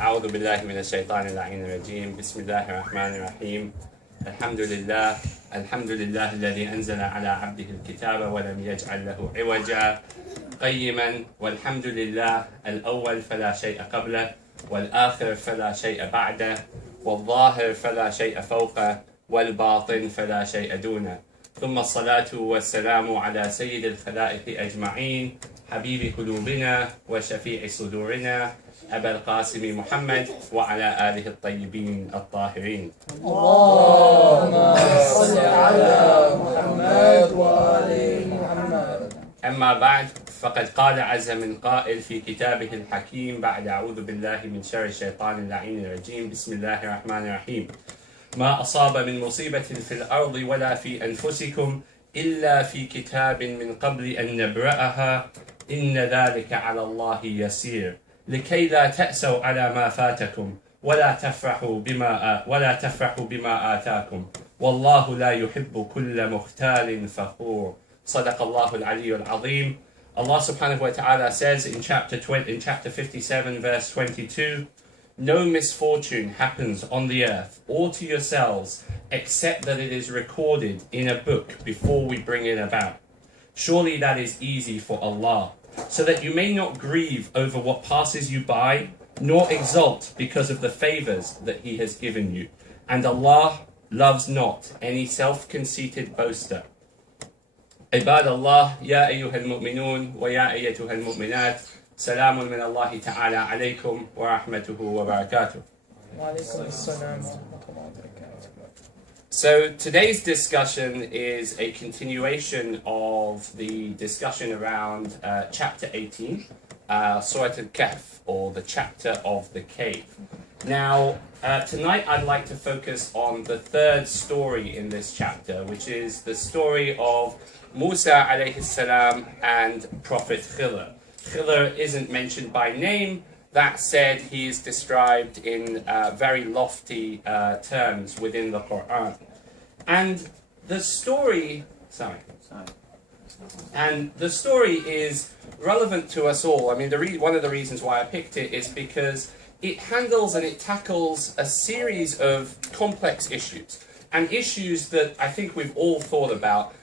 أعوذ بالله من الشيطان اللعين الرجيم. بسم الله الرحمن الرحيم. الحمد لله الذي أنزل على عبده الكتاب ولم يجعل له عوجا قيما. والحمد لله الأول فلا شيء قبله، والآخر فلا شيء بعده، والظاهر فلا شيء فوقه، والباطن فلا شيء دونه. ثم الصلاة والسلام على سيد الخلائق أجمعين، حبيب قلوبنا وشفيع صدورنا، أبا القاسم محمد وعلى آله الطيبين الطاهرين. اللهم صل على محمد وآل محمد. أما بعد، فقد قال عز من قائل في كتابه الحكيم بعد أعوذ بالله من شر الشيطان اللعين الرجيم. بسم الله الرحمن الرحيم. ما أصاب من مصيبة في الأرض ولا في أنفسكم إلا في كتاب من قبل أن نبرأها إن ذلك على الله يسير لكي لا تأسوا على ما فاتكم ولا تفرحوا بما آتاكم والله لا يحب كل مختال فخور. صدق الله العلي العظيم. Allah subhanahu wa ta'ala says in chapter 57 verse 22, no misfortune happens on the earth or to yourselves except that it is recorded in a book before we bring it about. Surely that is easy for Allah, so that you may not grieve over what passes you by, nor exult because of the favors that He has given you. And Allah loves not any self-conceited boaster. عباد الله يا أيها المؤمنون ويا أيتها المؤمنات سلام من الله تعالى عليكم ورحمته وبركاته. So today's discussion is a continuation of the discussion around chapter 18, Surah Kahf, or the chapter of the cave. Now, tonight I'd like to focus on the third story in this chapter, which is the story of Musa alayhi salam and Prophet Khidr. Khidr isn't mentioned by name. That said, he is described in very lofty terms within the Quran. And the story, is relevant to us all. I mean, one of the reasons why I picked it is because it handles and it tackles a series of complex issues, and issues that I think we've all thought about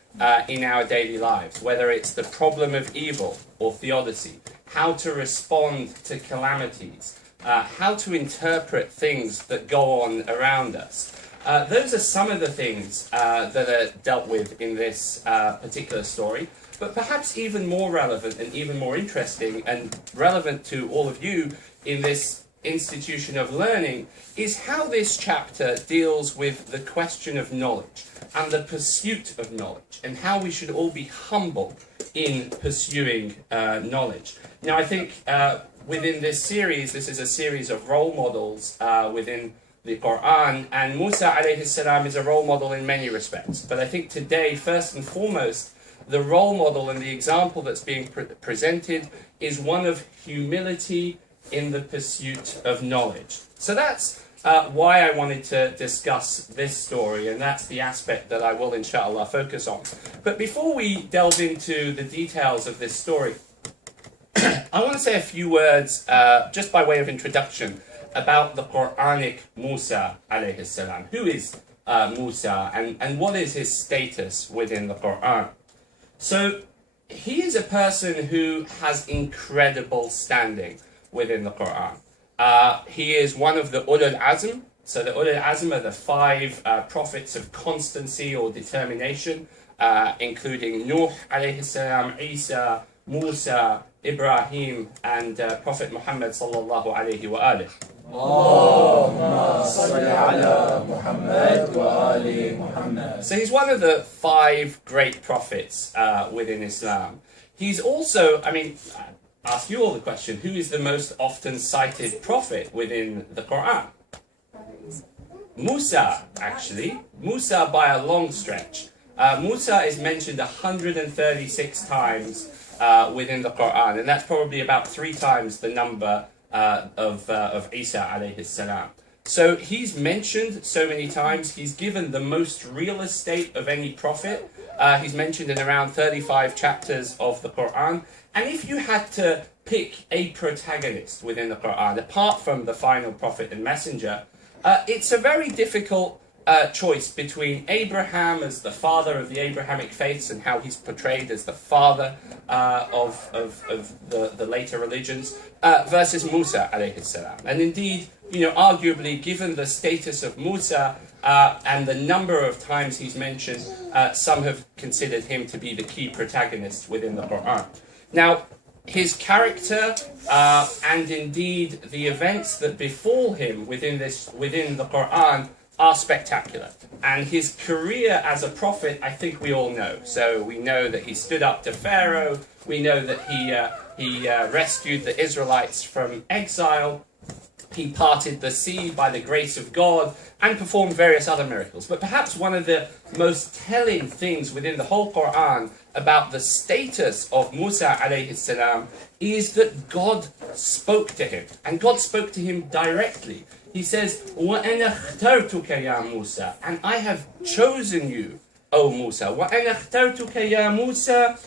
in our daily lives, whether it's the problem of evil or theodicy, how to respond to calamities, how to interpret things that go on around us. Those are some of the things that are dealt with in this particular story, but perhaps even more relevant and even more interesting and relevant to all of you in this institution of learning is how this chapter deals with the question of knowledge and the pursuit of knowledge, and how we should all be humble in pursuing knowledge. Now, I think within this series, this is a series of role models within the Quran, and Musa alayhi salam is a role model in many respects. But I think today, first and foremost, the role model and the example that's being presented is one of humility in the pursuit of knowledge. So that's why I wanted to discuss this story, and that's the aspect that I will, inshallah, focus on. But before we delve into the details of this story, I want to say a few words, just by way of introduction, about the Quranic Musa alayhi salam. Who is Musa, and what is his status within the Quran? So he is a person who has incredible standing within the Quran. He is one of the Ulul Azm. So the Ulul Azm are the 5 prophets of constancy or determination, including Nuh alayhi salam, Isa, Musa, Ibrahim, and Prophet Muhammad sallallahu alayhi wa alihi. So he's one of the 5 great prophets within Islam. He's also, ask you all the question, who is the most often cited prophet within the Quran? Musa, actually. Musa by a long stretch. Musa is mentioned 136 times within the Quran, and that's probably about 3 times the number of Isa alayhi salam. So he's mentioned so many times. He's given the most real estate of any prophet. He's mentioned in around 35 chapters of the Quran. And if you had to pick a protagonist within the Quran, apart from the final prophet and messenger, it's a very difficult choice between Abraham as the father of the Abrahamic faiths and how he's portrayed as the father of the later religions versus Musa alayhi salam. And indeed, arguably, given the status of Musa and the number of times he's mentioned, some have considered him to be the key protagonist within the Quran. Now, his character and indeed the events that befall him within the Quran are spectacular. And his career as a prophet, I think we all know. So we know that he stood up to Pharaoh. We know that he rescued the Israelites from exile. He parted the sea by the grace of God and performed various other miracles. But perhaps one of the most telling things within the whole Quran about the status of Musa alayhi salam is that God spoke to him. And God spoke to him directly. He says, وَأَنَا اخْتَرْتُكَ يَا مُوسَى, and I have chosen you, O Musa. وَأَنَا اخْتَرْتُكَ يَا مُوسَى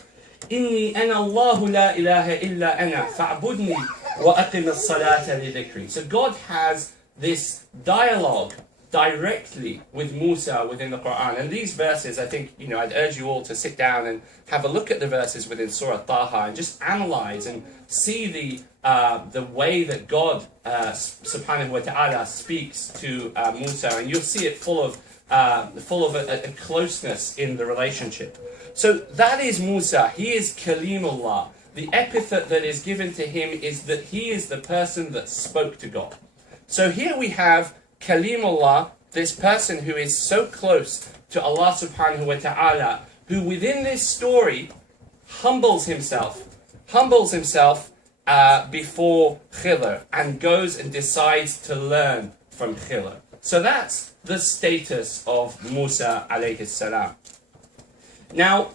إِنِّي أَنَا اللَّهُ لَا إِلَهَ إِلَّا أَنَا فَاعْبُدْنِي وَأَقِمِ الصَّلَاةَ لِذِكْرِي. So God has this dialogue directly with Musa within the Quran. And these verses, I think, I'd urge you all to sit down and have a look at the verses within Surah Taha and just analyze and see the way that God subhanahu wa ta'ala speaks to Musa, and you'll see it full of a closeness in the relationship. So that is Musa. He is Kalimullah. The epithet that is given to him is that he is the person that spoke to God. So here we have Kalimullah, this person who is so close to Allah subhanahu wa ta'ala, who within this story humbles himself before Khidr and goes and decides to learn from Khidr. So that's the status of Musa alayhi salam. Now,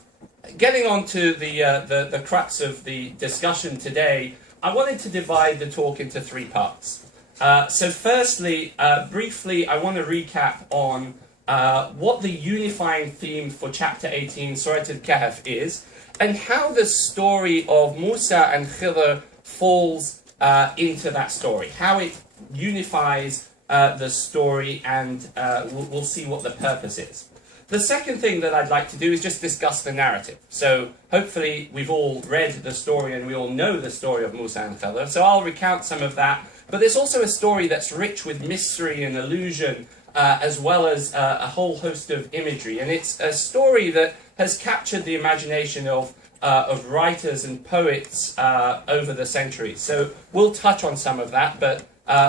getting on to the crux of the discussion today, I wanted to divide the talk into three parts. So firstly, briefly, I want to recap on what the unifying theme for chapter 18, Surah Al-Kahf is, and how the story of Musa and Khidr falls into that story, how it unifies the story, and we'll see what the purpose is. The second thing that I'd like to do is just discuss the narrative. So hopefully we've all read the story and we all know the story of Musa and Khidr, so I'll recount some of that. But there's also a story that's rich with mystery and illusion, as well as a whole host of imagery. And it's a story that has captured the imagination of writers and poets over the centuries. So we'll touch on some of that, but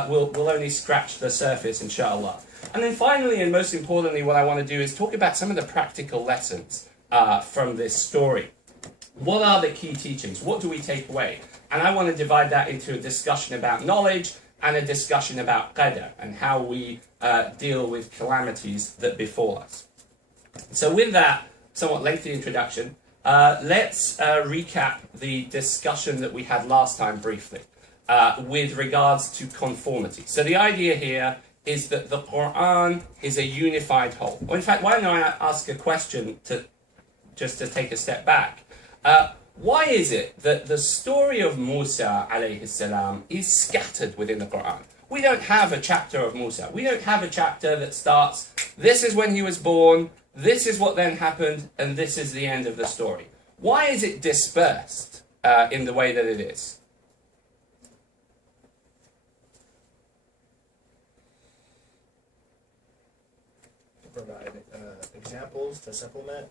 we'll only scratch the surface, inshallah. And then finally, and most importantly, what I want to do is talk about some of the practical lessons from this story. What are the key teachings? What do we take away? And I want to divide that into a discussion about knowledge and a discussion about qadr and how we deal with calamities that befall us. So with that somewhat lengthy introduction, let's recap the discussion that we had last time briefly with regards to conformity. So the idea here is that the Quran is a unified whole. Or in fact, why don't I ask a question just to take a step back? Why is it that the story of Musa alayhi salam is scattered within the Quran? We don't have a chapter of Musa. We don't have a chapter that starts, this is when he was born, this is what then happened, and this is the end of the story. Why is it dispersed in the way that it is? Provide examples to supplement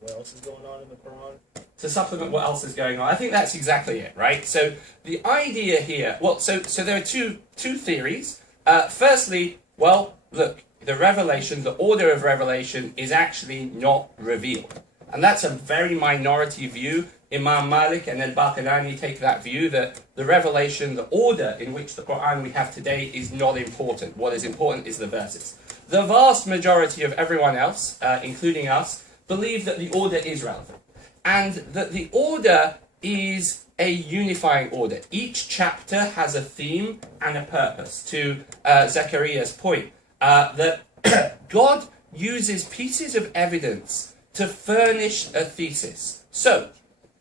what else is going on in the Quran. To supplement what else is going on. I think that's exactly it, right? So the idea here, well, so there are two theories. Firstly, well, look, the revelation, the order of revelation is actually not revealed. And that's a very minority view. Imam Malik and Al-Baqillani take that view that the revelation, the order in which the Quran we have today is not important. What is important is the verses. The vast majority of everyone else, including us, believe that the order is relevant. And that the order is a unifying order. Each chapter has a theme and a purpose. To Zachariah's point, that God uses pieces of evidence to furnish a thesis. So,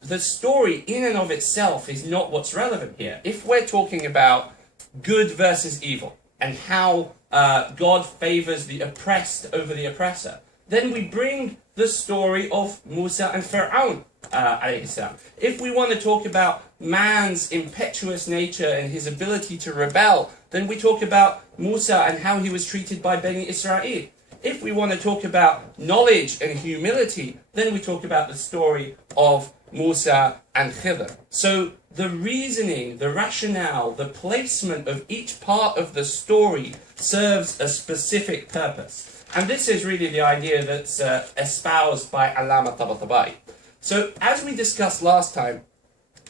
the story in and of itself is not what's relevant here. If we're talking about good versus evil and how God favors the oppressed over the oppressor, then we bring the story of Musa and Fir'aun alayhi salam. If we want to talk about man's impetuous nature and his ability to rebel, then we talk about Musa and how he was treated by Bani Israel. If we want to talk about knowledge and humility, then we talk about the story of Musa and Khidr. So the reasoning, the rationale, the placement of each part of the story serves a specific purpose. And this is really the idea that's espoused by Allama Tabatabai. So as we discussed last time,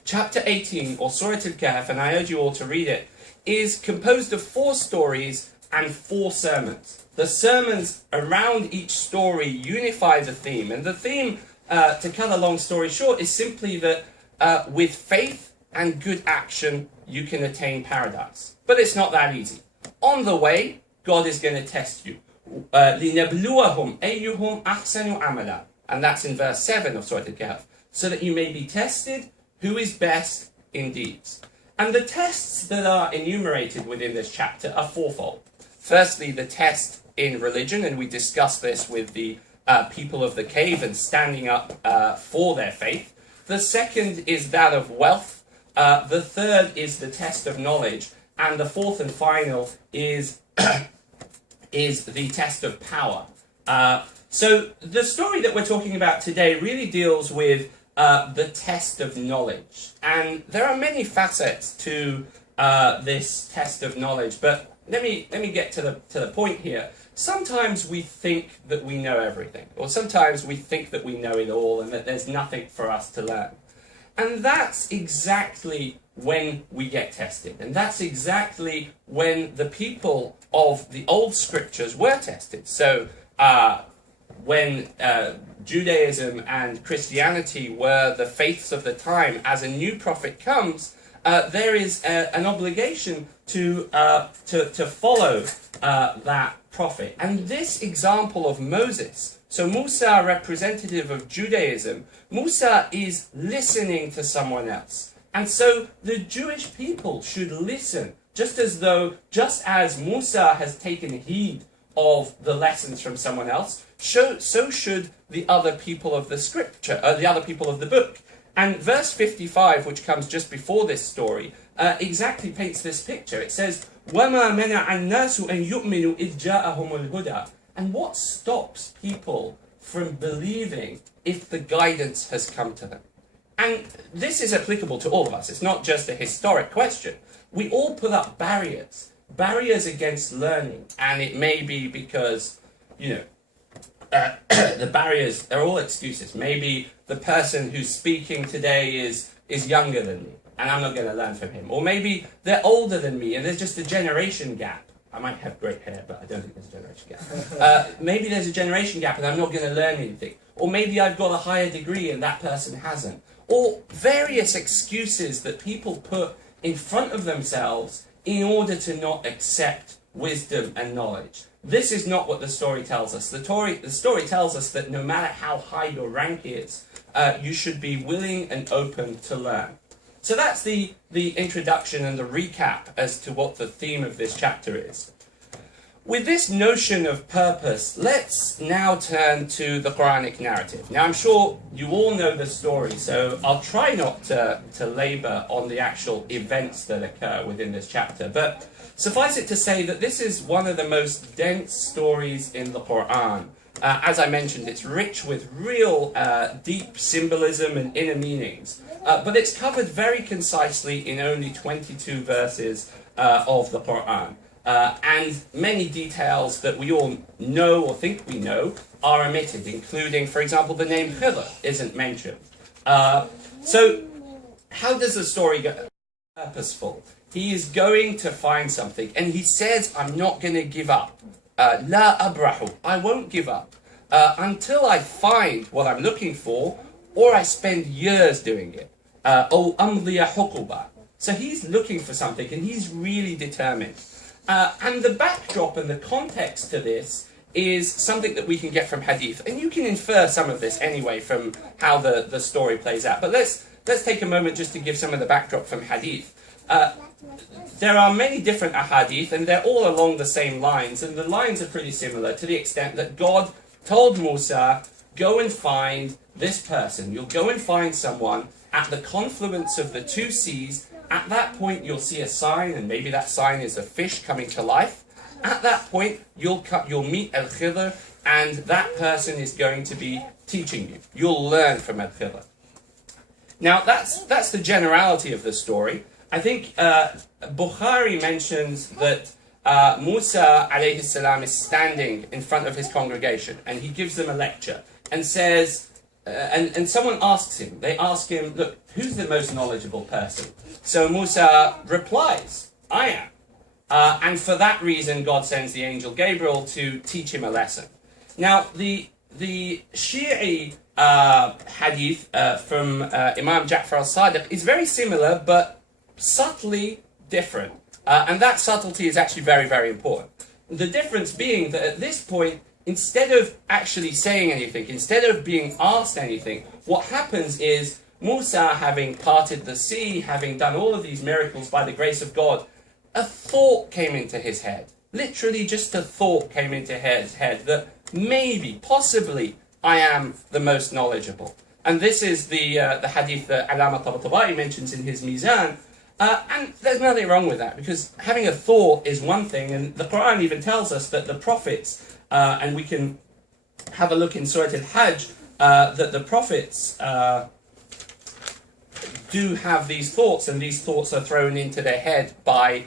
chapter 18, or Surah Al-Kahf, and I urge you all to read it, is composed of 4 stories and 4 sermons. The sermons around each story unify the theme, and the theme, to cut a long story short, is simply that with faith and good action, you can attain paradise. But it's not that easy. On the way, God is going to test you. لِنَبْلُوَهُمْ أَيُّهُمْ أَحْسَنُ عَمَلًا. And that's in verse 7 of Surah Al-Kahf. So that you may be tested who is best in deeds. And the tests that are enumerated within this chapter are 4-fold. Firstly, the test in religion, and we discussed this with the people of the cave and standing up for their faith. The second is that of wealth. The third is the test of knowledge. And the fourth and final is, is the test of power. So the story that we're talking about today really deals with the test of knowledge. And there are many facets to this test of knowledge, but let me get to the point here. Sometimes we think that we know everything, or sometimes we think that we know it all and that there's nothing for us to learn. And that's exactly when we get tested. And that's exactly when the people of the old scriptures were tested. So when Judaism and Christianity were the faiths of the time, as a new prophet comes, there is an obligation to follow that prophet. And this example of Moses, so Musa, representative of Judaism, Musa is listening to someone else. And so the Jewish people should listen, just as Musa has taken heed of the lessons from someone else, so should the other people of the scripture, the other people of the book. And verse 55, which comes just before this story, exactly paints this picture. It says, وَمَا مَنَعَ النَّاسُ أَن يُؤْمِنُوا إِذْ جَاءَهُمُ الْهُدَى. And what stops people from believing if the guidance has come to them? And this is applicable to all of us. It's not just a historic question. We all put up barriers against learning. And it may be because, the barriers are all excuses. Maybe the person who's speaking today is younger than me, and I'm not going to learn from him. Or maybe they're older than me, and there's just a generation gap. I might have great hair, but I don't think there's a generation gap. Maybe there's a generation gap, and I'm not going to learn anything. Or maybe I've got a higher degree, and that person hasn't. Or various excuses that people put in front of themselves in order to not accept wisdom and knowledge. This is not what the story tells us. The story tells us that no matter how high your rank is, you should be willing and open to learn. So that's the introduction and the recap as to what the theme of this chapter is. With this notion of purpose, let's now turn to the Quranic narrative. Now, I'm sure you all know the story, so I'll try not to labour on the actual events that occur within this chapter, but suffice it to say that this is one of the most dense stories in the Quran. As I mentioned, it's rich with real deep symbolism and inner meanings, but it's covered very concisely in only 22 verses of the Quran. And many details that we all know or think we know are omitted, including, for example, the name Khidr isn't mentioned. So, how does the story go? Purposeful. He is going to find something, and he says, I'm not going to give up. La abrahu. I won't give up until I find what I'm looking for, or I spend years doing it. O amdiya huquba. So he's looking for something, and he's really determined. And the backdrop and the context to this is something that we can get from hadith. And you can infer some of this anyway from how the story plays out. But let's take a moment just to give some of the backdrop from hadith. There are many different ahadith, and they're all along the same lines, and the lines are pretty similar to the extent that God told Musa, go and find this person. You'll go and find someone at the confluence of the two seas. At that point, you'll see a sign, and maybe that sign is a fish coming to life. At that point, you'll meet Khidr, and that person is going to be teaching you. You'll learn from Khidr. Now, that's the generality of the story. I think Bukhari mentions that Musa alayhi salam is standing in front of his congregation, and he gives them a lecture and says, and someone asks him, they ask him, look, who's the most knowledgeable person? So Musa replies, I am. And for that reason, God sends the angel Gabriel to teach him a lesson. Now, the Shi'i hadith from Imam Ja'far al-Sadiq is very similar, but subtly different. And that subtlety is actually very, very important. The difference being that at this point, instead of actually saying anything, instead of being asked anything, what happens is Musa, having parted the sea, having done all of these miracles by the grace of God, a thought came into his head. Literally just a thought came into his head that maybe, possibly, I am the most knowledgeable. And this is the hadith that Alama Tabatabai mentions in his Mizan. And there's nothing wrong with that, because having a thought is one thing, and the Quran even tells us that the prophets, and we can have a look in Surah Al-Hajj, that the prophets do have these thoughts, and these thoughts are thrown into their head by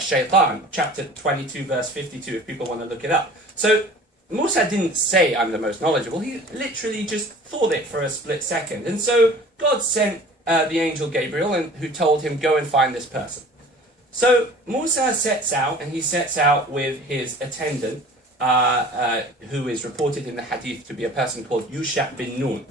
shaitan. Chapter 22, verse 52, if people want to look it up. So Musa didn't say, I'm the most knowledgeable. He literally just thought it for a split second. And so God sent the angel Gabriel, and who told him, go and find this person. So Musa sets out, and he sets out with his attendant, who is reported in the hadith to be a person called Yusha bin Nun.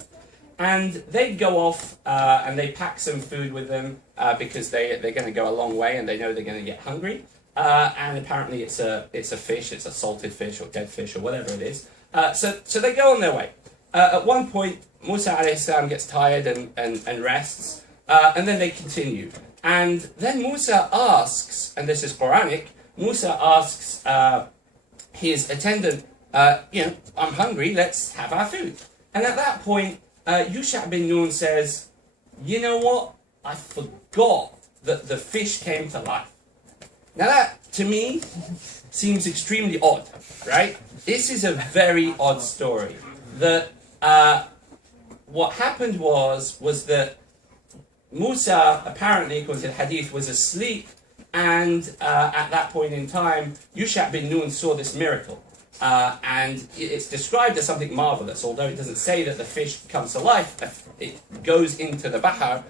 And they go off, and they pack some food with them, because they're going to go a long way, and they know they're going to get hungry. And apparently it's a fish, it's a salted fish, or dead fish, or whatever it is. So they go on their way. At one point, Musa alayhi salam gets tired and rests, and then they continue. And then Musa asks, and this is Quranic, Musa asks his attendant, I'm hungry, let's have our food. And at that point, Yusha bin Nun says, you know what? I forgot that the fish came to life. Now that, to me, seems extremely odd, right? This is a very odd story. That what happened was that Musa, apparently, according to the hadith, was asleep, and at that point in time, Yusha bin Nun saw this miracle. And it's described as something marvelous, although it doesn't say that the fish comes to life. It goes into the bahar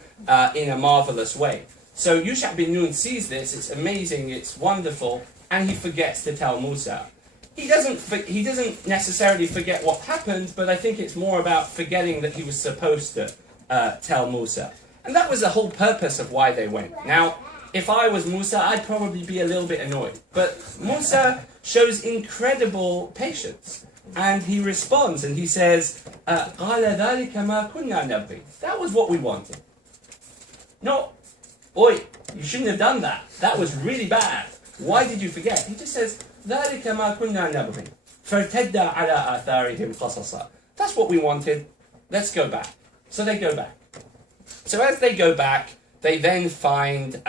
in a marvelous way. So Yusha bin Nun sees this, it's amazing, it's wonderful, and he forgets to tell Musa. He doesn't necessarily forget what happened, but I think it's more about forgetting that he was supposed to tell Musa. And that was the whole purpose of why they went. Now, if I was Musa, I'd probably be a little bit annoyed. But Musa shows incredible patience. And he responds and he says, قَالَ ذَلِكَ مَا كُنَّا نَبْغِي. That was what we wanted. No, oi, you shouldn't have done that. That was really bad. Why did you forget? He just says, ذَلِكَ مَا كُنَّا نَبْغِي فَارْتَدَّ عَلَىٰ آثَارِهِمْ قَصَصًا. That's what we wanted. Let's go back. So they go back. So as they go back, they then find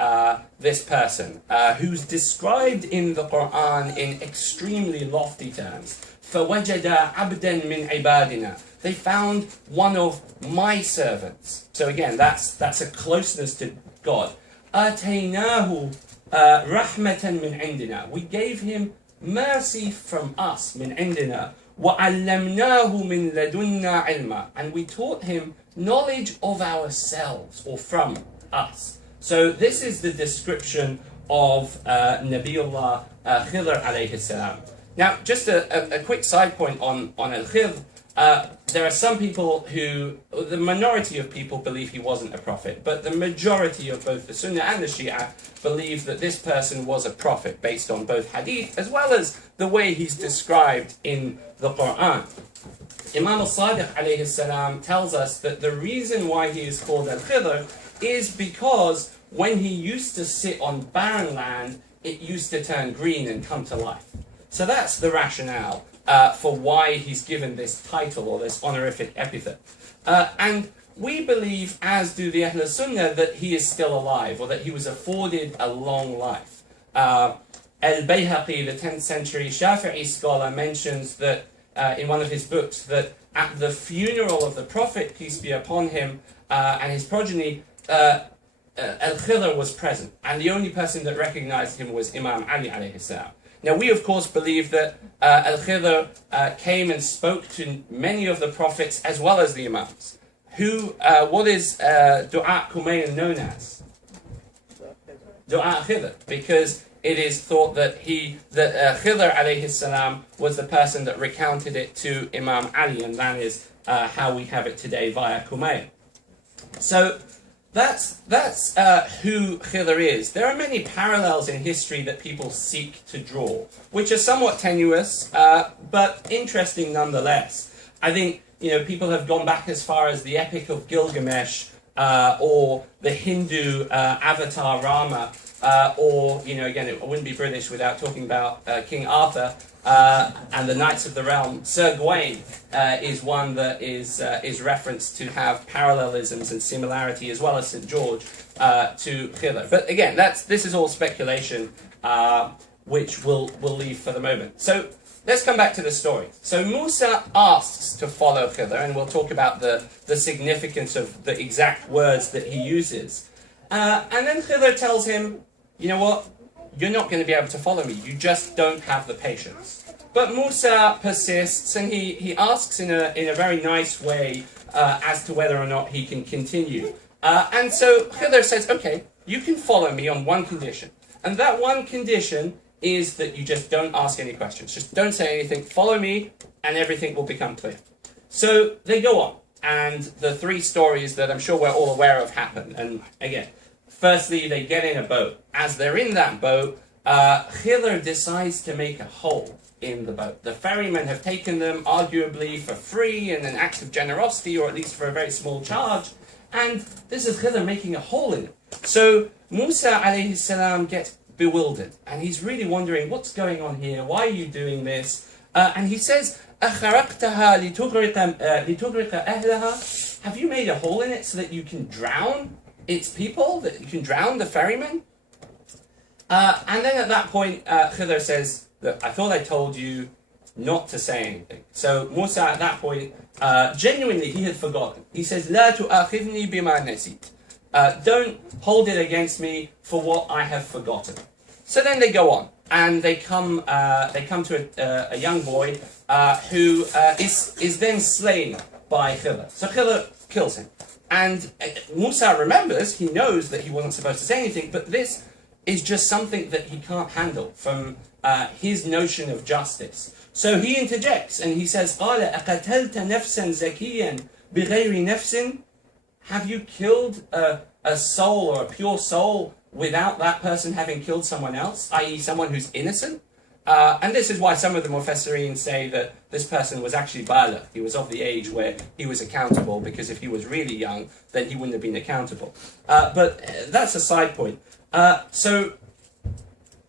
this person who's described in the Quran in extremely lofty terms. فَوَجَدَ عَبْدًا مِنْ عِبَادِنَا. They found one of my servants. So again, that's a closeness to God. آتَيْنَاهُ رَحْمَةً مِنْ عِنْدِنَا. We gave him mercy from us, مِنْ عِنْدِنَا. وَعَلَّمْنَاهُ مِنْ لَدُنَّا عِلْمًا. And we taught him knowledge of ourselves, or from us. So this is the description of Nabiullah Khidr alayhi salam. Now, just a quick side point on Al-Khidr. there are some people who, the minority of people believe he wasn't a prophet, but the majority of both the Sunnah and the Shia believe that this person was a prophet based on both hadith as well as the way he's described in the Quran. Imam al-Sadiq alayhi salam tells us that the reason why he is called al-Khidr is because when he used to sit on barren land, it used to turn green and come to life. So that's the rationale for why he's given this title or this honorific epithet. And we believe, as do the Ahl Sunnah, that he is still alive, or that he was afforded a long life. Al-Bayhaqi, the 10th century Shafi'i scholar, mentions that in one of his books that at the funeral of the Prophet, peace be upon him, and his progeny, Al-Khidr was present, and the only person that recognized him was Imam Ali alayhi salam. Now we of course believe that Al-Khidr came and spoke to many of the prophets as well as the Imams. What is Dua Kumayn known as? Dua Khidr, because it is thought that Khidr alayhi salam was the person that recounted it to Imam Ali, and that is how we have it today via Kumayn. So that's who Khidr is. There are many parallels in history that people seek to draw, which are somewhat tenuous, but interesting nonetheless. I think people have gone back as far as the Epic of Gilgamesh, or the Hindu avatar Rama, or again, it wouldn't be British without talking about King Arthur and the Knights of the Realm. Sir Gawain is one that is referenced to have parallelisms and similarity, as well as St George, to Khidr. But again, this is all speculation, which we'll leave for the moment. So let's come back to the story. So Musa asks to follow Khidr, and we'll talk about the significance of the exact words that he uses. And then Khidr tells him, you know what? You're not going to be able to follow me. You just don't have the patience. But Musa persists, and he asks in a very nice way as to whether or not he can continue. And so Khidr says, okay, you can follow me on one condition. And that one condition is that you just don't ask any questions. Just don't say anything. Follow me, and everything will become clear. So they go on. And the three stories that I'm sure we're all aware of happen. And again, firstly, they get in a boat. As they're in that boat, Khidr decides to make a hole in the boat. The ferrymen have taken them, arguably for free, in an act of generosity, or at least for a very small charge. And this is Khidr making a hole in it. So Musa alayhi salam gets bewildered. And he's really wondering, what's going on here? Why are you doing this? And he says, أَخَرَقْتَهَا لِتُغْرِقَ أَهْلَهَا? Have you made a hole in it so that you can drown its people, that you can drown the ferrymen? And then at that point, Khidr says, look, I thought I told you not to say anything. So Musa at that point, genuinely, he had forgotten. He says, لَا تُؤَخِذْنِي بِمَا نَسِيتُ. Don't hold it against me for what I have forgotten. So then they go on, and they come to a young boy who is then slain by Khidr. So Khidr kills him. And Musa remembers, he knows that he wasn't supposed to say anything, but this is just something that he can't handle from his notion of justice. So he interjects and he says, قَالَ أَقَتَلْتَ نَفْسًا زَكِيًّا بِغَيْرِ نَفْسٍ? Have you killed a soul or a pure soul without that person having killed someone else, i.e. someone who's innocent? And this is why some of the Mufassirin say that this person was actually baligh. He was of the age where he was accountable, because if he was really young, then he wouldn't have been accountable. But that's a side point. So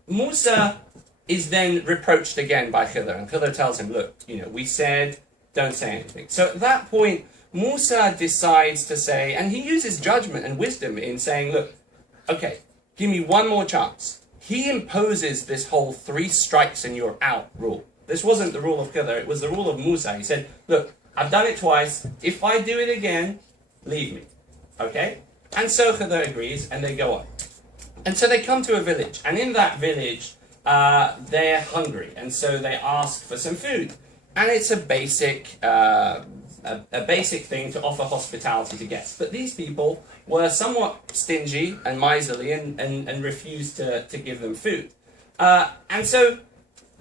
Musa is then reproached again by Khidr, and Khidr tells him, look, we said don't say anything. So at that point, Musa decides to say, and he uses judgment and wisdom in saying, look, okay, give me one more chance. He imposes this whole 3 strikes and you're out rule. This wasn't the rule of Khidr, it was the rule of Musa. He said, look, I've done it twice. If I do it again, leave me. Okay? And so Khidr agrees, and they go on. And so they come to a village, and in that village, they're hungry, and so they ask for some food. And it's a basic thing to offer hospitality to guests. But these people were somewhat stingy and miserly and refused to give them food. And so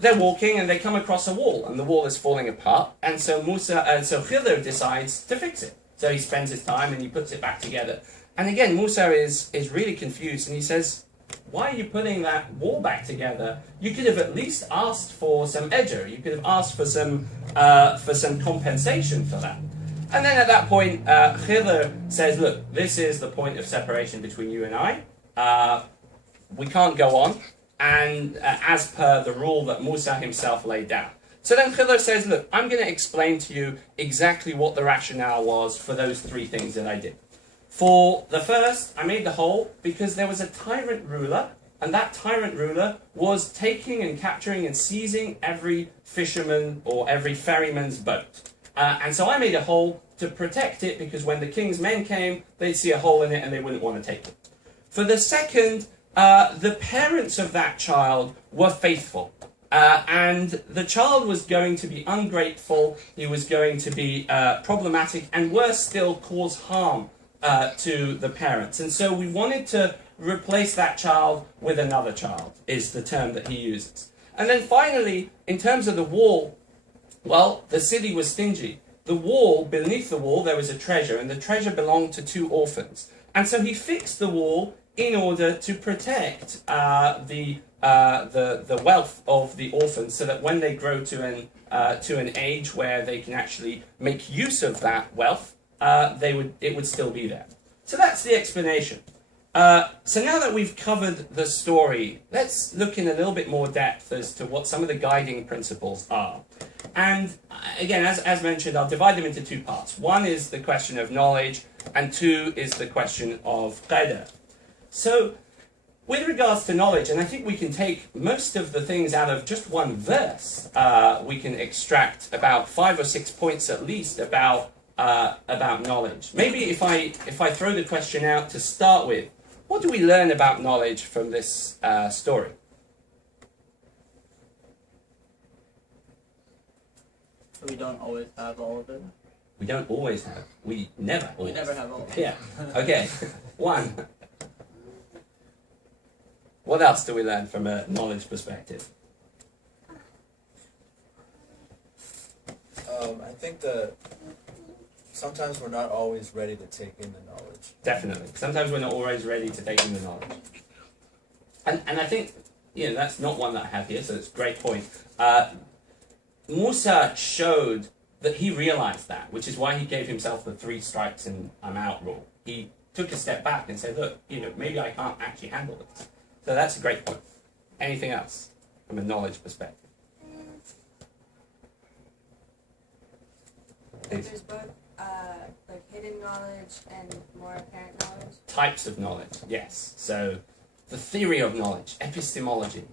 they're walking and they come across a wall, and the wall is falling apart, and so Khidr decides to fix it. So he spends his time and he puts it back together. And again, Musa is really confused, and he says, why are you putting that wall back together? You could have at least asked for some ejr. You could have asked for some compensation for that. And then at that point, Khidr says, look, this is the point of separation between you and I. We can't go on, and as per the rule that Musa himself laid down. So then Khidr says, look, I'm going to explain to you exactly what the rationale was for those three things that I did. For the first, I made the hole because there was a tyrant ruler, and that tyrant ruler was taking and capturing and seizing every fisherman or every ferryman's boat. And so I made a hole to protect it, because when the king's men came, they'd see a hole in it and they wouldn't want to take it. For the second, the parents of that child were faithful. And the child was going to be ungrateful, he was going to be problematic, and worse still, cause harm to the parents. And so we wanted to replace that child with another child, is the term that he uses. And then finally, in terms of the wall, well, the city was stingy. The wall, beneath the wall, there was a treasure, and the treasure belonged to two orphans. And so he fixed the wall in order to protect the wealth of the orphans, so that when they grow to an age where they can actually make use of that wealth, it would still be there. So that's the explanation. So now that we've covered the story, let's look in a little bit more depth as to what some of the guiding principles are. And again, as mentioned, I'll divide them into two parts. One is the question of knowledge, and two is the question of qadr. So, with regards to knowledge, and I think we can take most of the things out of just one verse, we can extract about 5 or 6 points at least about knowledge. Maybe if I throw the question out to start with, what do we learn about knowledge from this story? We don't always have all of it. We don't always have. We never always. We never have all of it. Yeah. Okay. One. What else do we learn from a knowledge perspective? I think that sometimes we're not always ready to take in the knowledge. Definitely. Sometimes we're not always ready to take in the knowledge. And I think, that's not one that I have here, so it's a great point. Musa showed that he realized that, which is why he gave himself the 3 strikes and I'm out rule. He took a step back and said, look, maybe I can't actually handle this. So that's a great point. Anything else from a knowledge perspective? There's both like hidden knowledge and more apparent knowledge. Types of knowledge, yes. So the theory of knowledge, epistemology.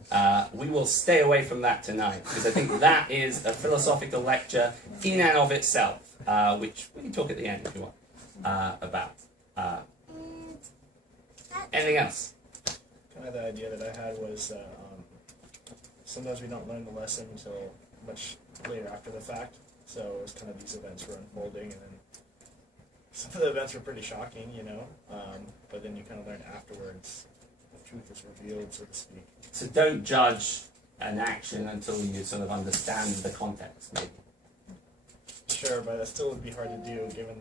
We will stay away from that tonight, because I think that is a philosophical lecture in and of itself, which we can talk at the end if you want about. Anything else? Kind of the idea that I had was sometimes we don't learn the lesson until much later after the fact. So it's kind of these events were unfolding, and then some of the events were pretty shocking, but then you kind of learn afterwards. The truth is revealed, so to speak. So don't judge an action until you sort of understand the context, maybe. Sure, but that still would be hard to do given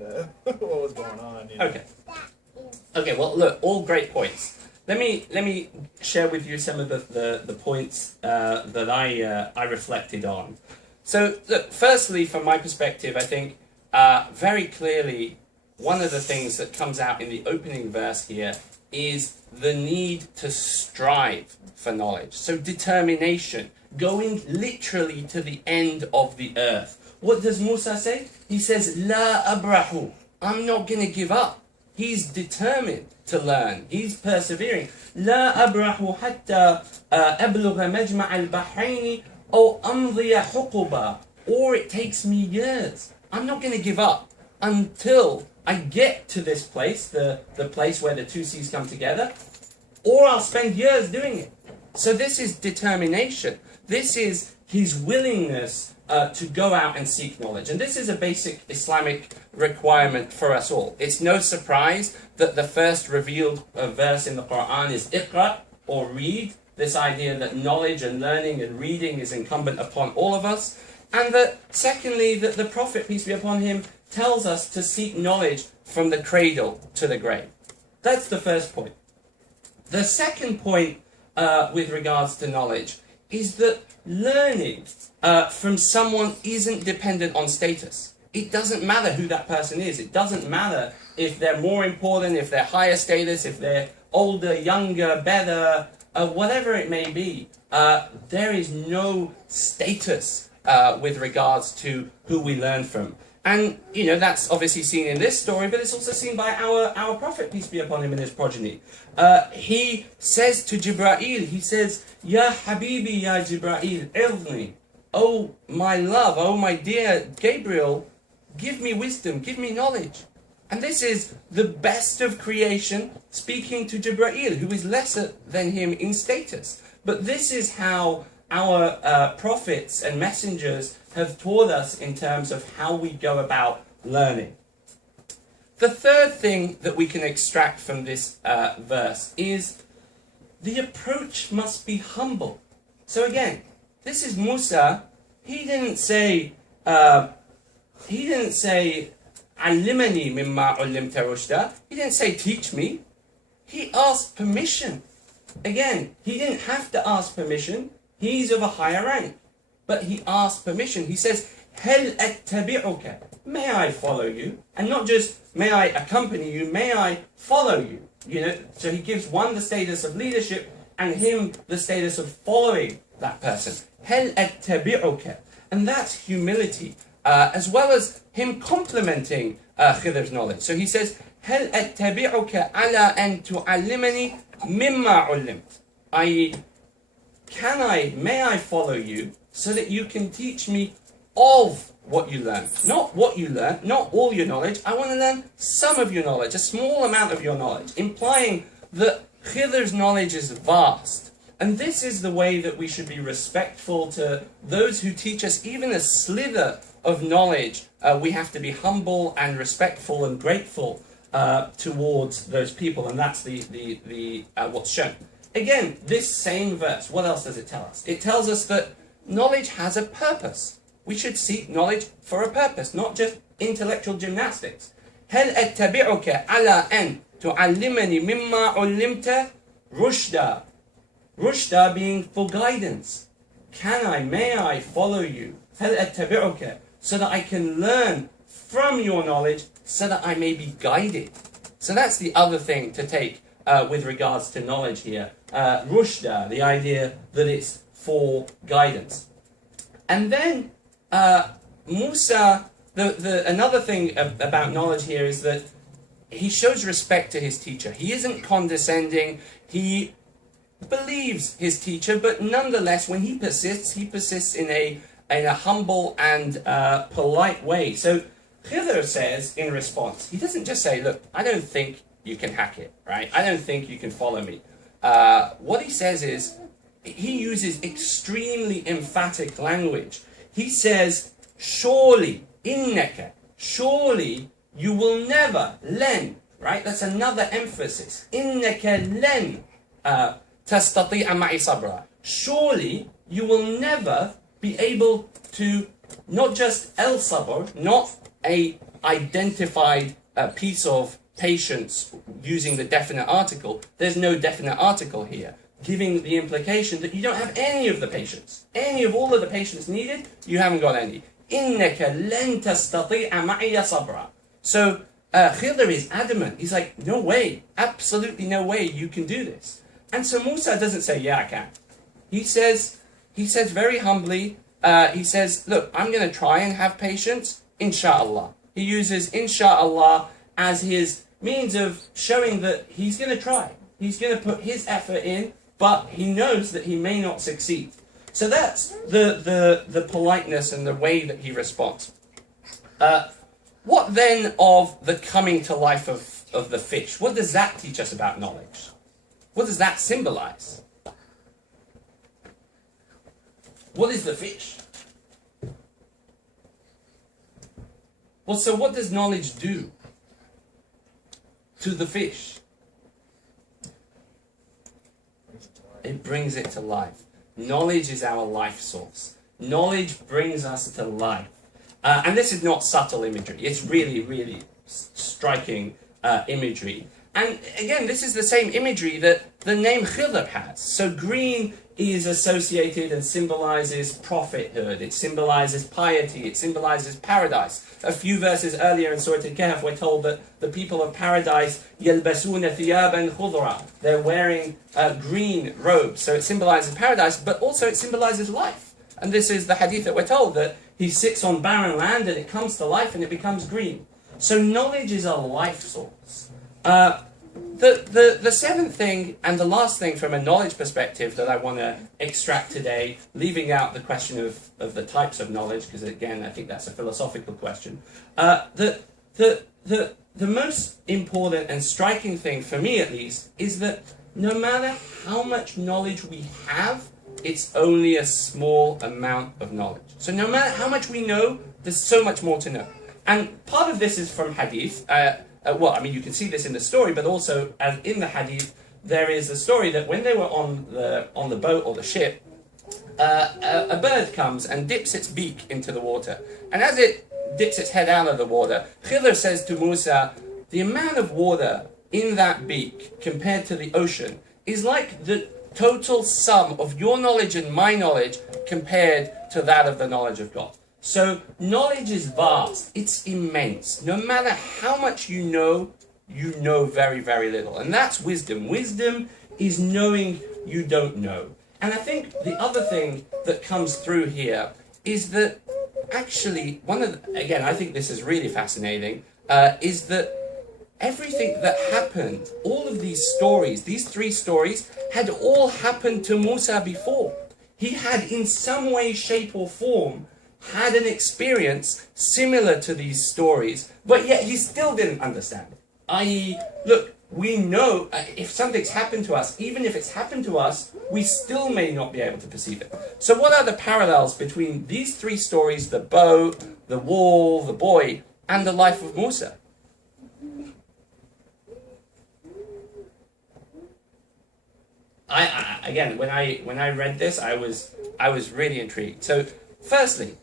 what was going on. Okay. Okay, well, look, all great points. Let me share with you some of the points that I reflected on. So, look, firstly, from my perspective, I think very clearly one of the things that comes out in the opening verse here is the need to strive for knowledge. So determination, going literally to the end of the earth. What does Musa say? He says, La abrahu, I'm not going to give up. He's determined to learn. He's persevering. La abrahu hatta ablugha majma' al-bahraini aw amdiya huquba. Or it takes me years. I'm not going to give up until I get to this place, the place where the 2 seas come together, or I'll spend years doing it. So this is determination. This is his willingness to go out and seek knowledge. And this is a basic Islamic requirement for us all. It's no surprise that the first revealed verse in the Quran is Iqra, or read. this idea that knowledge and learning and reading is incumbent upon all of us, and that secondly, that the Prophet, peace be upon him, tells us to seek knowledge from the cradle to the grave. That's the first point. The second point with regards to knowledge is that learning from someone isn't dependent on status. It doesn't matter who that person is. It doesn't matter if they're more important, if they're higher status, if they're older, younger, better, whatever it may be. There is no status with regards to who we learn from. And, you know, that's obviously seen in this story, but it's also seen by our Prophet, peace be upon him, and his progeny. He says to Jibra'il, he says, Ya Habibi, Ya Jibra'il, Ilni. Oh, my love, oh, my dear Gabriel, give me wisdom, give me knowledge. And this is the best of creation speaking to Jibra'il, who is lesser than him in status. But this is how our prophets and messengers have taught us in terms of how we go about learning. The third thing that we can extract from this verse is the approach must be humble. So again, this is Musa. He didn't say "Allimani mimma ullimta rushda." He didn't say "teach me." He asked permission. Again, he didn't have to ask permission. He's of a higher rank, but he asked permission. He says, "Hal attabi'uka." May I follow you? And not just may I accompany you, may I follow you? You know, so he gives one the status of leadership and him the status of following that person. Hal attabi'uka. And that's humility, as well as him complimenting Khidr's knowledge. So he says, Hal attabi'uka ala an tu'allimani mimma ullimt. I.e., may I follow you so that you can teach me of what you learn. Not what you learn, not all your knowledge. I want to learn some of your knowledge, a small amount of your knowledge, implying that Khidr's knowledge is vast. And this is the way that we should be respectful to those who teach us even a slither of knowledge. We have to be humble and respectful and grateful towards those people, and that's the what's shown. Again, this same verse, what else does it tell us? It tells us that knowledge has a purpose. We should seek knowledge for a purpose, not just intellectual gymnastics. هل أتبعك على أن تعلمني مما علمت رشدا. Rushda being for guidance. May I follow you? هل أتبعك, so that I can learn from your knowledge, so that I may be guided. So that's the other thing to take with regards to knowledge here. Rushda, the idea that it's for guidance. And then Musa, another thing about knowledge here is that he shows respect to his teacher. He isn't condescending. He believes his teacher, but nonetheless, when he persists in a humble and polite way. So Khidr says in response, he doesn't just say, look, I don't think you can hack it, right? I don't think you can follow me. What he says is, he uses extremely emphatic language. He says, surely, innaka, surely you will never, len, right? That's another emphasis. Innaka len tastati'a ma'i sabra. Surely you will never be able to, not just el-sabr, not a identified piece of patience using the definite article. There's no definite article here, giving the implication that you don't have any of the patience. Any of all of the patience needed, you haven't got any. إِنَّكَ لَن تَسْتَطِيعَ مَعِيَ صَبْرًا. So Khidr is adamant. He's like, no way, absolutely no way you can do this. And so Musa doesn't say, yeah, I can. He says very humbly, he says, look, I'm going to try and have patience, insha'Allah. He uses insha'Allah as his means of showing that he's going to try. He's going to put his effort in, but he knows that he may not succeed. So that's the politeness and the way that he responds. What then of the coming to life of the fish? What does that teach us about knowledge? What does that symbolize? What is the fish? Well, so what does knowledge do to the fish? It brings it to life. Knowledge is our life source. Knowledge brings us to life. And this is not subtle imagery. It's really, really striking imagery. And again, this is the same imagery that the name Khidr has. So green is associated and symbolizes prophethood. It symbolizes piety. It symbolizes paradise. A few verses earlier in Surah Kahf, we're told that the people of paradise, يَلْبَسُونَ ثِيَابًا خُضْرًا, they're wearing green robes. So it symbolizes paradise, but also it symbolizes life. And this is the hadith that we're told, that he sits on barren land and it comes to life and it becomes green. So knowledge is a life source. The seventh thing and the last thing from a knowledge perspective that I want to extract today, leaving out the question of the types of knowledge, because again, I think that's a philosophical question. The most important and striking thing, for me at least, is that no matter how much knowledge we have, it's only a small amount of knowledge. So no matter how much we know, there's so much more to know. And part of this is from hadith. Well, I mean, you can see this in the story, but also as in the hadith, there is a story that when they were on the boat or the ship, a bird comes and dips its beak into the water. And as it dips its head out of the water, Khidr says to Musa, the amount of water in that beak compared to the ocean is like the total sum of your knowledge and my knowledge compared to that of the knowledge of God. So knowledge is vast, it's immense. No matter how much you know very, very little. And that's wisdom. Wisdom is knowing you don't know. And I think the other thing that comes through here is that actually, again, I think this is really fascinating, is that everything that happened, all of these stories, these three stories, had all happened to Musa before. He had in some way, shape or form had an experience similar to these stories, but yet he still didn't understand it. I.e., look, we know if something's happened to us, even if it's happened to us, we still may not be able to perceive it. So what are the parallels between these three stories, the boat, the wall, the boy, and the life of Musa? Again, when I read this, I was really intrigued. So, firstly,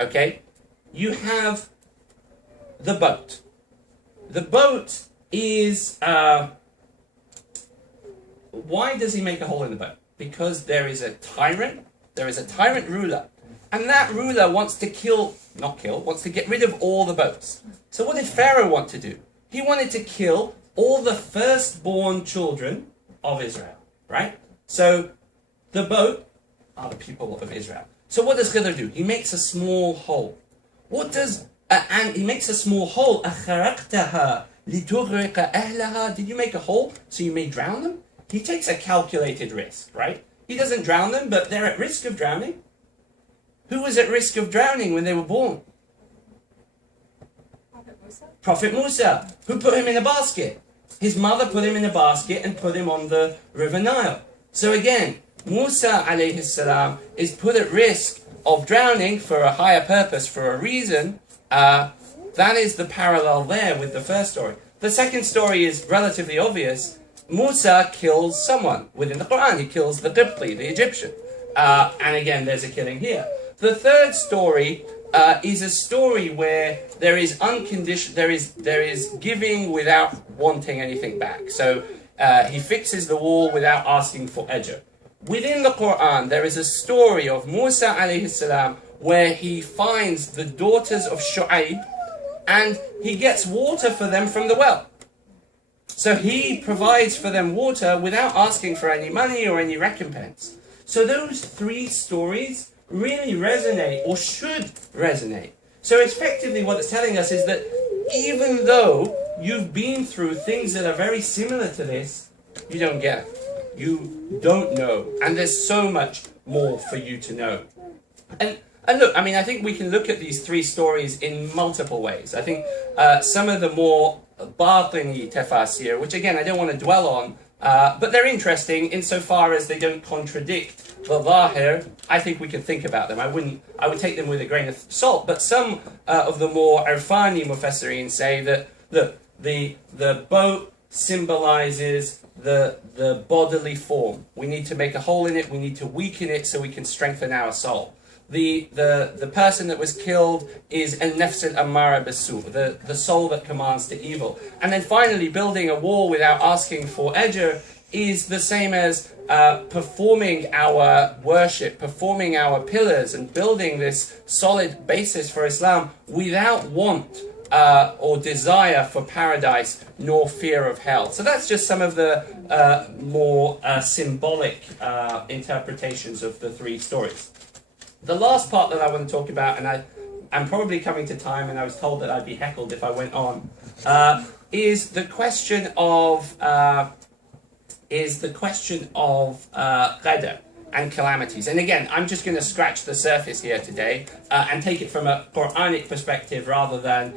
okay, you have the boat. The boat is why does he make a hole in the boat? Because there is a tyrant ruler, and that ruler wants to wants to get rid of all the boats. So what did Pharaoh want to do? He wanted to kill all the firstborn children of Israel, right? So the boat are the people of Israel. So what does Khidr do? He makes a small hole. And he makes a small hole. أَخَرَقْتَهَا لِتُغْرِقَ أَهْلَهَا. Did you make a hole so you may drown them? He takes a calculated risk, right? He doesn't drown them, but they're at risk of drowning. Who was at risk of drowning when they were born? Prophet Musa. Who put him in a basket? His mother put him in a basket and put him on the River Nile. So again, Musa alayhi salam is put at risk of drowning for a higher purpose, for a reason. That is the parallel there with the first story. The second story is relatively obvious. Musa kills someone within the Quran. He kills the Qibti, the Egyptian. And again, there's a killing here. The third story is a story where there is unconditional, there is giving without wanting anything back. So he fixes the wall without asking for ajr. Within the Quran, there is a story of Musa alayhi salam where he finds the daughters of Shu'aib and he gets water for them from the well. So he provides for them water without asking for any money or any recompense. So those three stories really resonate, or should resonate. So effectively what it's telling us is that even though you've been through things that are very similar to this, you don't get it. You don't know. And there's so much more for you to know. And look, I mean, I think we can look at these three stories in multiple ways. I think some of the more batini tafasir, which again, I don't want to dwell on, but they're interesting insofar as they don't contradict the zahir. I think we can think about them. I would take them with a grain of salt, but some of the more irfani mufassirin say that the boat symbolizes the bodily form. We need to make a hole in it, we need to weaken it so we can strengthen our soul. The person that was killed is al-nafs al-ammara bis-su', the soul that commands to evil. And then finally, building a wall without asking for ajr is the same as performing our worship, performing our pillars, and building this solid basis for Islam without want or desire for paradise, nor fear of hell. So that's just some of the more symbolic interpretations of the three stories. The last part that I want to talk about, and I'm probably coming to time, and I was told that I'd be heckled if I went on, is the question of Qadr and calamities. And again, I'm just going to scratch the surface here today and take it from a Quranic perspective rather than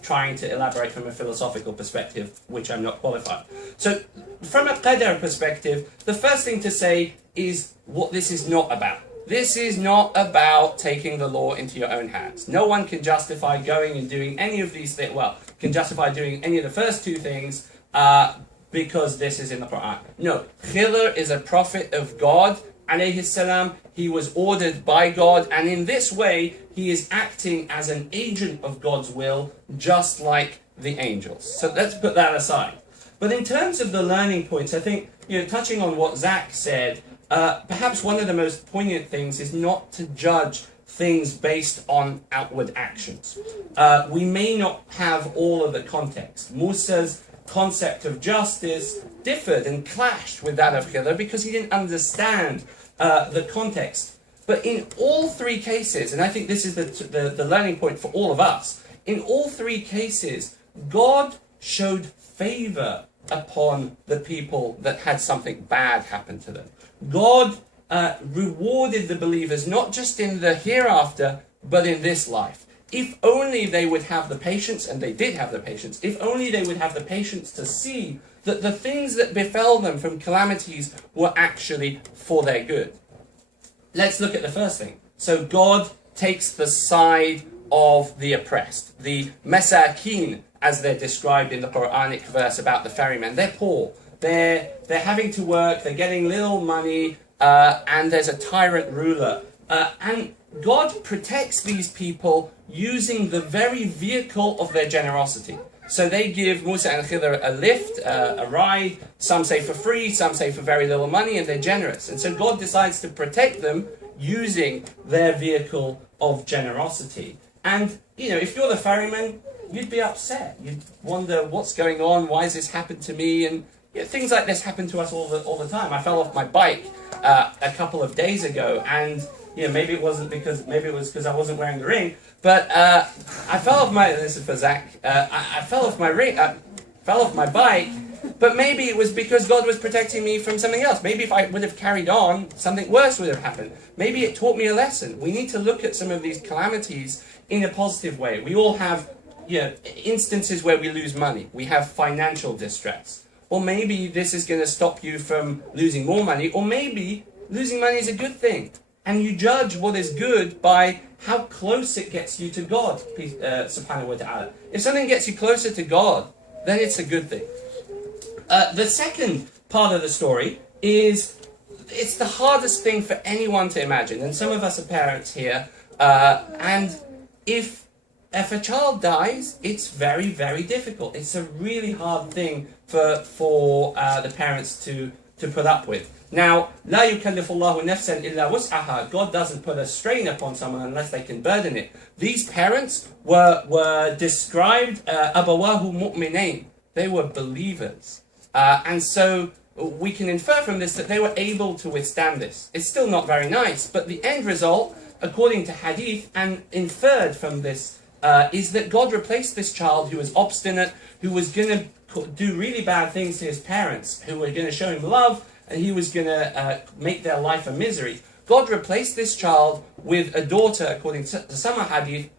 trying to elaborate from a philosophical perspective, which I'm not qualified. So, from a Qadr perspective, the first thing to say is what this is not about. This is not about taking the law into your own hands. No one can justify going and doing any of these things, can justify doing any of the first two things because this is in the Quran. No, Khidr is a prophet of God, alayhi salam. He was ordered by God, and in this way, he is acting as an agent of God's will, just like the angels. So let's put that aside. But in terms of the learning points, I think, touching on what Zach said, perhaps one of the most poignant things is not to judge things based on outward actions. We may not have all of the context. Musa's concept of justice differed and clashed with that of Khidr because he didn't understand the context. But in all three cases, and I think this is the learning point for all of us, in all three cases, God showed favor upon the people that had something bad happen to them. God rewarded the believers not just in the hereafter, but in this life. If only they would have the patience, and they did have the patience, if only they would have the patience to see that the things that befell them from calamities were actually for their good. Let's look at the first thing. So God takes the side of the oppressed. The masakin, as they're described in the Quranic verse about the ferrymen, they're poor. They're having to work, they're getting little money, and there's a tyrant ruler. And God protects these people using the very vehicle of their generosity. So they give Musa and Khidr a lift, a ride, some say for free, some say for very little money, and they're generous. And so God decides to protect them using their vehicle of generosity. And, if you're the ferryman, you'd be upset. You'd wonder, what's going on? Why has this happened to me? And things like this happen to us all the time. I fell off my bike a couple of days ago, and maybe it was because I wasn't wearing the ring, but I fell off my. This is for Zach. I fell off my fell off my bike, but maybe it was because God was protecting me from something else. Maybe if I would have carried on, something worse would have happened. Maybe it taught me a lesson. We need to look at some of these calamities in a positive way. We all have instances where we lose money. We have financial distress. Or maybe this is going to stop you from losing more money. Or maybe losing money is a good thing. And you judge what is good by how close it gets you to God, subhanahu wa ta'ala. If something gets you closer to God, then it's a good thing. The second part of the story is, it's the hardest thing for anyone to imagine. And some of us are parents here. And if a child dies, it's very, very difficult. It's a really hard thing for the parents to put up with. Now, لا يكلف الله نفسا إلا وسعها. God doesn't put a strain upon someone unless they can burden it. These parents were described أبواه مؤمنين. They were believers. And so we can infer from this that they were able to withstand this. It's still not very nice, but the end result, according to hadith, and inferred from this, is that God replaced this child who was obstinate, who was going to do really bad things to his parents, who were going to show him love, and he was going to make their life a misery. God replaced this child with a daughter, according to some hadith,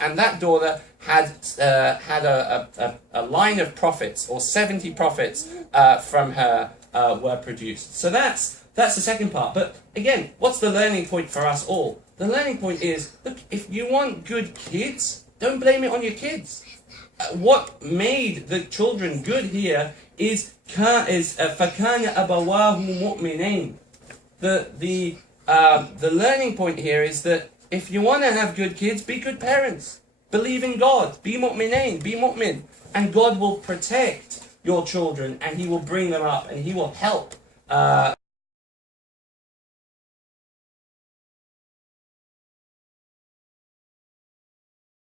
and that daughter had a line of prophets, or 70 prophets from her were produced. So that's the second part. But again, what's the learning point for us all? The learning point is, look, if you want good kids, don't blame it on your kids. What made the children good here is فَكَانَ أَبَوَاهُ مُؤْمِنَيْن. The learning point here is that if you want to have good kids, be good parents. Believe in God. Be mu'minain. Be mu'min. And God will protect your children and He will bring them up and He will help